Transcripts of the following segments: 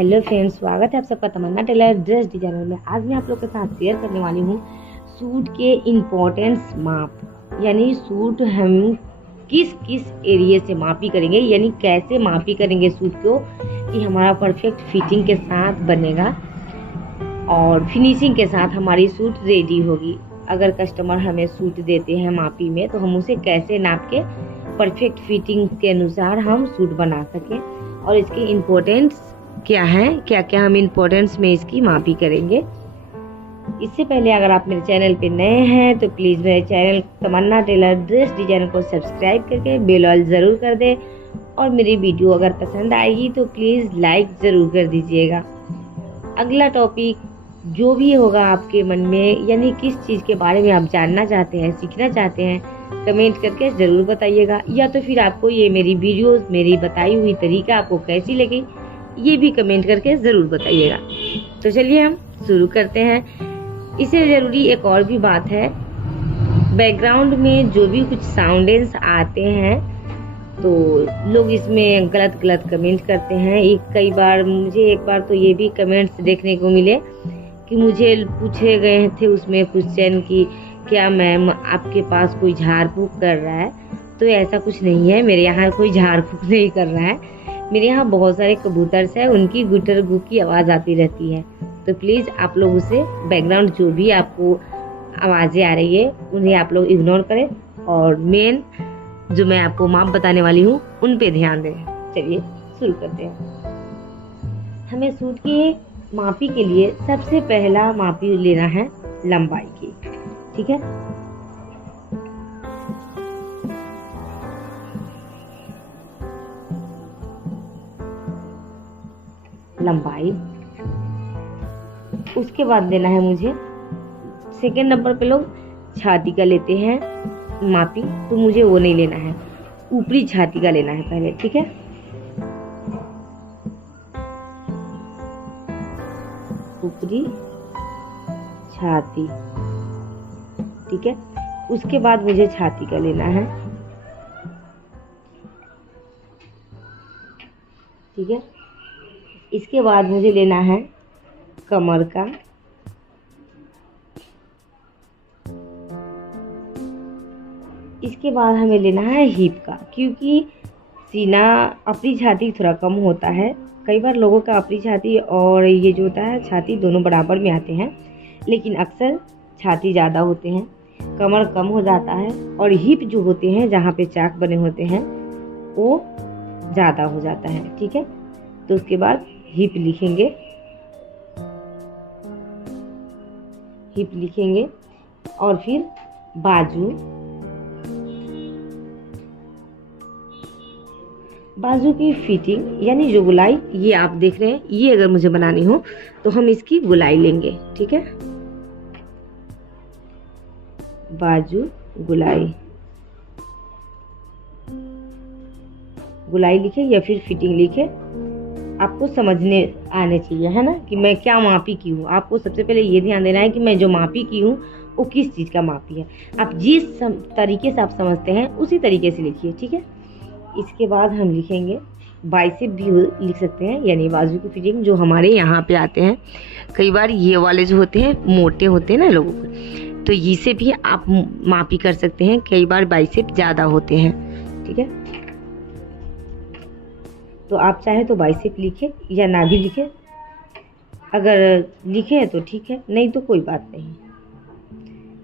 Hello friends, स्वागत है आप सबका तमन्ना टेलर ड्रेस डिजाइनर में। आज मैं आप लोग के साथ शेयर करने वाली हूँ सूट के इम्पोर्टेंस माप, यानी सूट हम किस किस एरिया से मापी करेंगे, यानी कैसे मापी करेंगे सूट को कि हमारा परफेक्ट फिटिंग के साथ बनेगा और फिनिशिंग के साथ हमारी सूट रेडी होगी। अगर कस्टमर हमें सूट देते हैं मापी में तो हम उसे कैसे नाप के परफेक्ट फिटिंग के अनुसार हम सूट बना सकें और इसकी इम्पोर्टेंस क्या है, क्या क्या हम इम्पोर्टेंस में इसकी मापी करेंगे। इससे पहले अगर आप मेरे चैनल पे नए हैं तो प्लीज़ मेरे चैनल तमन्ना टेलर ड्रेस डिजाइनर को सब्सक्राइब करके बेल ऑल ज़रूर कर दें और मेरी वीडियो अगर पसंद आएगी तो प्लीज़ लाइक ज़रूर कर दीजिएगा। अगला टॉपिक जो भी होगा आपके मन में, यानी किस चीज़ के बारे में आप जानना चाहते हैं, सीखना चाहते हैं, कमेंट करके ज़रूर बताइएगा। या तो फिर आपको ये मेरी वीडियोस, मेरी बताई हुई तरीका आपको कैसी लगी ये भी कमेंट करके ज़रूर बताइएगा। तो चलिए हम शुरू करते हैं। इससे ज़रूरी एक और भी बात है, बैकग्राउंड में जो भी कुछ साउंडेंस आते हैं तो लोग इसमें गलत गलत कमेंट करते हैं। कई बार मुझे एक बार तो ये भी कमेंट्स देखने को मिले कि मुझे पूछे गए थे उसमें क्वेश्चन कि क्या मैम आपके पास कोई झाड़ फूँक कर रहा है। तो ऐसा कुछ नहीं है, मेरे यहाँ कोई झाड़ फूँक नहीं कर रहा है। मेरे यहाँ बहुत सारे कबूतर हैं, उनकी गुटर गु की आवाज़ आती रहती है। तो प्लीज़ आप लोग उसे बैकग्राउंड जो भी आपको आवाज़ें आ रही है उन्हें आप लोग इग्नोर करें और मेन जो मैं आपको माप बताने वाली हूँ उन पे ध्यान दें। चलिए शुरू करते हैं। हमें सूट की मापी के लिए सबसे पहला मापी लेना है लंबाई की, ठीक है। लंबाई, उसके बाद देना है मुझे सेकेंड नंबर पे लोग छाती का लेते हैं मापी, तो मुझे वो नहीं लेना है, ऊपरी छाती का लेना है पहले, ठीक है। ऊपरी छाती, ठीक है। उसके बाद मुझे छाती का लेना है, ठीक है। इसके बाद मुझे लेना है कमर का, इसके बाद हमें लेना है हिप का, क्योंकि सीना अपनी छाती थोड़ा कम होता है। कई बार लोगों का अपनी छाती और ये जो होता है छाती दोनों बराबर में आते हैं, लेकिन अक्सर छाती ज़्यादा होते हैं, कमर कम हो जाता है और हिप जो होते हैं जहाँ पे चाक बने होते हैं वो ज़्यादा हो जाता है, ठीक है। तो उसके बाद हिप लिखेंगे, हिप लिखेंगे और फिर बाजू, बाजू की फिटिंग यानी जो गुलाई ये आप देख रहे हैं, ये अगर मुझे बनानी हो तो हम इसकी गुलाई लेंगे, ठीक है। बाजू गुलाई, गुलाई लिखे या फिर फिटिंग लिखे, आपको समझने आने चाहिए, है ना, कि मैं क्या मापी की हूँ। आपको सबसे पहले ये ध्यान देना है कि मैं जो मापी की हूँ वो किस चीज़ का मापी है। आप जिस तरीके से आप समझते हैं उसी तरीके से लिखिए, ठीक है। इसके बाद हम लिखेंगे बाइसेप भी लिख सकते हैं, यानी बाजू की फिटिंग जो हमारे यहाँ पे आते हैं। कई बार ये वाले जो होते हैं मोटे होते हैं ना लोगों को, तो ये से भी आप मापी कर सकते हैं। कई बार बाइसेप ज़्यादा होते हैं, ठीक है। तो आप चाहे तो बाइसेप लिखे या ना भी लिखे, अगर लिखे हैं तो ठीक है, नहीं तो कोई बात नहीं।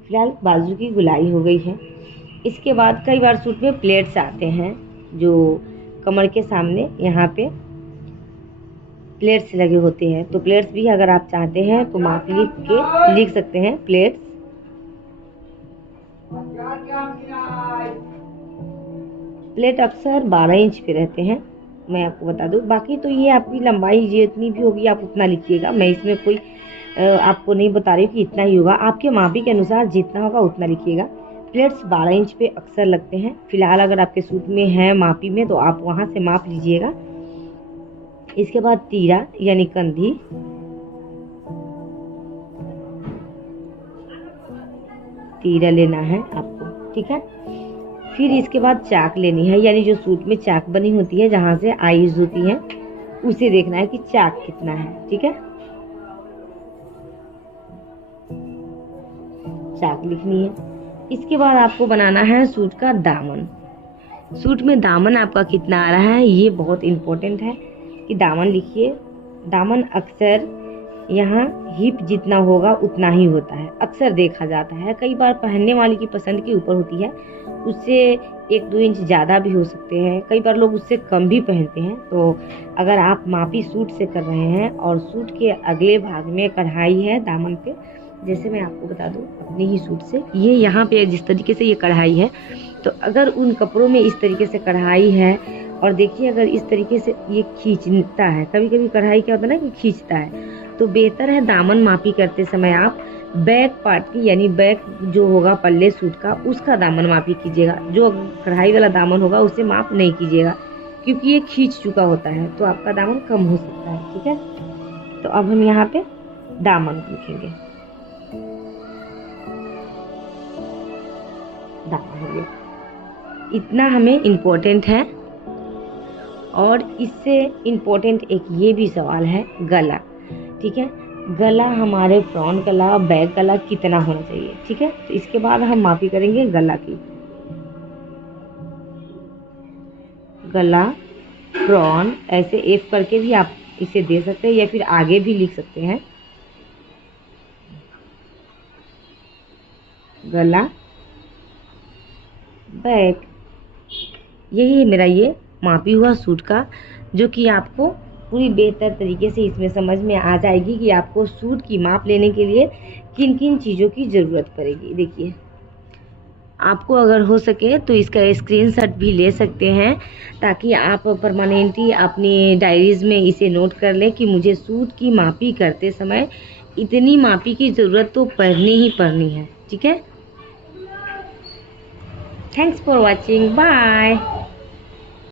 फिलहाल बाजू की गुलाई हो गई है। इसके बाद कई बार सूट में प्लेट्स आते हैं जो कमर के सामने यहाँ पे प्लेट्स लगे होते हैं, तो प्लेट्स भी अगर आप चाहते हैं तो माप लिख के लिख सकते हैं प्लेट्स। प्लेट अक्सर 12 इंच पे रहते हैं, मैं आपको बता दूं। बाकी तो ये आपकी लंबाई जितनी भी होगी आप उतना लिखिएगा, मैं इसमें कोई आपको नहीं बता रही कि इतना ही होगा, आपके मापी के अनुसार जितना होगा उतना लिखिएगा। प्लेट्स 12 इंच पे अक्सर लगते हैं। फिलहाल अगर आपके सूट में है मापी में तो आप वहाँ से माप लीजिएगा। इसके बाद तीरा यानी कंधी, तीरा लेना है आपको, ठीक है। फिर इसके बाद चाक लेनी है, यानी जो सूट में चाक बनी होती है जहाँ से आईज होती है उसे देखना है कि चाक कितना है। ठीक है, चाक लिखनी है। इसके बाद आपको बनाना है सूट का दामन। सूट में दामन आपका कितना आ रहा है ये बहुत इम्पोर्टेंट है कि दामन लिखिए। दामन अक्सर यहाँ हिप जितना होगा उतना ही होता है, अक्सर देखा जाता है। कई बार पहनने वाले की पसंद के ऊपर होती है, उससे 1-2 इंच ज़्यादा भी हो सकते हैं, कई बार लोग उससे कम भी पहनते हैं। तो अगर आप मापी सूट से कर रहे हैं और सूट के अगले भाग में कढ़ाई है दामन पे, जैसे मैं आपको बता दूं अपने ही सूट से, ये यहाँ पे जिस तरीके से ये कढ़ाई है, तो अगर उन कपड़ों में इस तरीके से कढ़ाई है और देखिए अगर इस तरीके से ये खींचता है, कभी कभी कढ़ाई क्या होता है ना कि खींचता है, तो बेहतर है दामन मापी करते समय आप बैक पार्ट की यानी बैक जो होगा पल्ले सूट का उसका दामन मापी कीजिएगा। जो कढ़ाई वाला दामन होगा उसे माप नहीं कीजिएगा, क्योंकि ये खींच चुका होता है तो आपका दामन कम हो सकता है। ठीक है, तो अब हम यहाँ पे दामन लिखेंगे। दामन हो गया, इतना हमें इम्पोर्टेंट है। और इससे इम्पोर्टेंट एक ये भी सवाल है गला। ठीक है, गला हमारे फ्रंट गला बैक गला कितना होना चाहिए। ठीक है, तो इसके बाद हम मापी करेंगे गला की। गला फ्रंट ऐसे एफ करके भी आप इसे दे सकते हैं या फिर आगे भी लिख सकते हैं। गला बैक, यही मेरा ये मापी हुआ सूट का, जो कि आपको पूरी बेहतर तरीके से इसमें समझ में आ जाएगी कि आपको सूट की माप लेने के लिए किन किन चीज़ों की ज़रूरत पड़ेगी। देखिए, आपको अगर हो सके तो इसका स्क्रीनशॉट भी ले सकते हैं, ताकि आप परमानेंटली अपनी डायरीज में इसे नोट कर लें कि मुझे सूट की मापी करते समय इतनी मापी की ज़रूरत तो पड़नी ही पड़नी है। ठीक है, थैंक्स फॉर वॉचिंग, बाय।